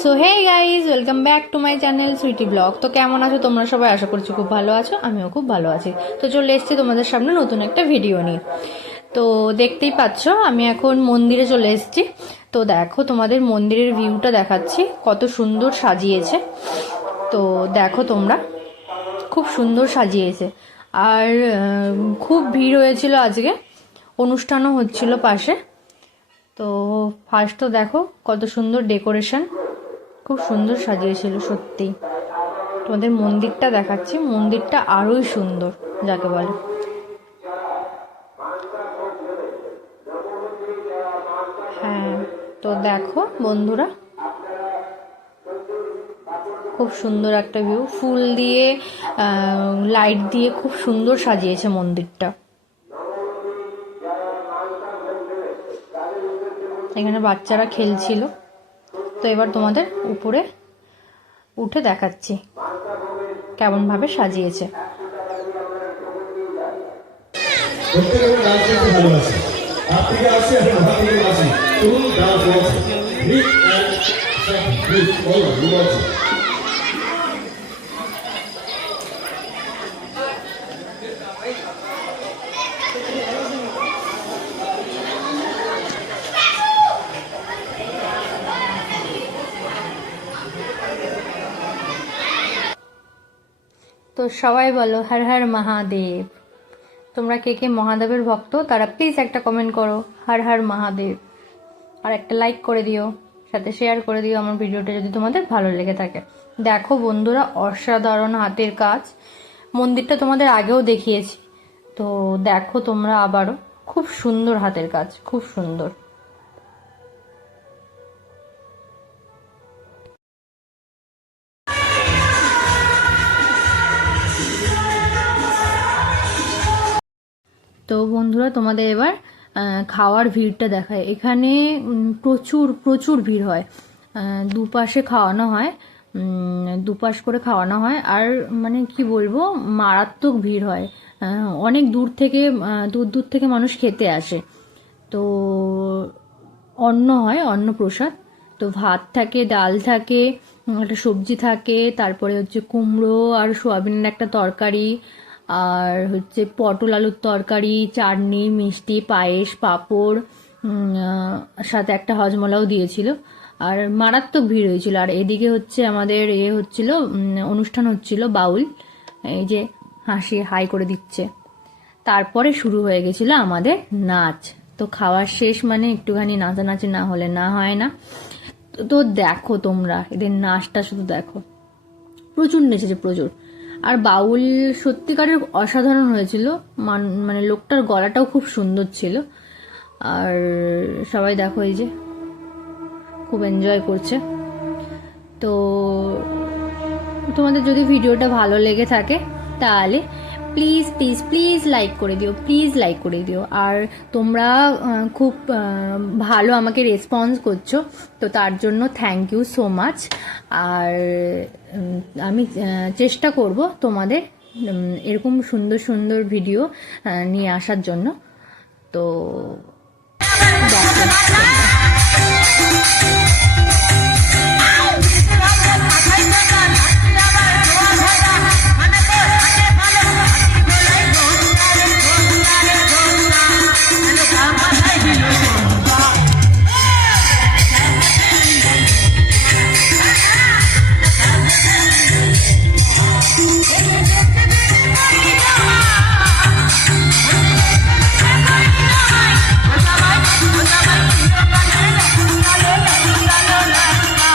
So hey guys, welcome back to my channel Sweety blog. তো কেমন আছো তোমরা সবাই? আশা করছি খুব ভালো আছো, আমিও খুব ভালো আছি। তো চলে এসেছি তোমাদের সামনে নতুন একটা ভিডিও নিয়ে। তো দেখতেই পাচ্ছ আমি এখন মন্দিরে চলে এসেছি। তো দেখো তোমাদের মন্দিরের ভিউটা দেখাচ্ছি, কত সুন্দর সাজিয়েছে। তো দেখো তোমরা, খুব সুন্দর সাজিয়েছে। আর খুব ভিড় হয়েছিল আজকে, অনুষ্ঠানও হচ্ছিল পাশে। তো ফার্স্ট তো দেখো কত সুন্দর ডেকোরেশন, খুব সুন্দর সাজিয়েছিল সত্যি। তোমাদের মন্দিরটা দেখাচ্ছি, মন্দিরটা আরোই সুন্দর যাকে বলে। হ্যাঁ, তো দেখো বন্ধুরা, খুব সুন্দর একটা ভিউ, ফুল দিয়ে লাইট দিয়ে খুব সুন্দর সাজিয়েছে মন্দিরটা। এখানে বাচ্চারা খেলছিল। তো এবার তোমাদের উপরে উঠে দেখাচ্ছি কেমন ভাবে সাজিয়েছে। তো সবাই বলো হর হর মহাদেব। তোমরা কে কে মহাদেবের ভক্ত তারা প্লিজ একটা কমেন্ট করো, হর হর মহাদেব। আর একটা লাইক করে দিও, সাথে শেয়ার করে দিও আমার ভিডিওটা যদি তোমাদের ভালো লেগে থাকে। দেখো বন্ধুরা, অসাধারণ হাতের কাজ। মন্দিরটা তোমাদের আগেও দেখিয়েছি, তো দেখো তোমরা আবারও, খুব সুন্দর হাতের কাজ, খুব সুন্দর। তো বন্ধুরা তোমাদের এবার খাওয়ার ভিড়টা দেখায়। এখানে প্রচুর প্রচুর ভিড় হয়, দুপাশে খাওয়ানো হয়, দুপাশ করে খাওয়ানো হয়। আর মানে কি বলবো, মারাত্মক ভিড় হয়। অনেক দূর থেকে দূর দূর থেকে মানুষ খেতে আসে। তো অন্ন হয়, অন্নপ্রসাদ। তো ভাত থাকে, ডাল থাকে, একটা সবজি থাকে, তারপরে হচ্ছে কুমড়ো আর সোয়াবিনের একটা তরকারি, আর হচ্ছে পটল আলুর তরকারি, চাটনি, মিষ্টি, পায়েস, পাঁপড়, সাথে একটা হজমলাও দিয়েছিল। আর মারাত্মক ভিড় হয়েছিল। আর এদিকে হচ্ছে আমাদের হচ্ছিল, অনুষ্ঠান হচ্ছিল, বাউল এই যে হাসি হাই করে দিচ্ছে। তারপরে শুরু হয়ে গেছিল আমাদের নাচ। তো খাওয়ার শেষ মানে একটুখানি নাচানাচি না হলে না হয় না। তো দেখো তোমরা এদের নাচটা শুধু দেখো, প্রচুর নেচেছে প্রচুর। আর বাউল সত্যিকারের অসাধারণ হয়েছিল, মানে লোকটার গলাটাও খুব সুন্দর ছিল। আর সবাই দেখো এই যে খুব এনজয় করছে। তো তোমাদের যদি ভিডিওটা ভালো লেগে থাকে তাহলে প্লিজ প্লিজ প্লিজ লাইক করে দিও, প্লিজ লাইক করে দিও। আর তোমরা খুব ভালো আমাকে রেসপন্স করছো, তো তার জন্য থ্যাংক ইউ সো মাচ। আর আমি চেষ্টা করব তোমাদের এরকম সুন্দর সুন্দর ভিডিও নিয়ে আসার জন্য। তো দেখো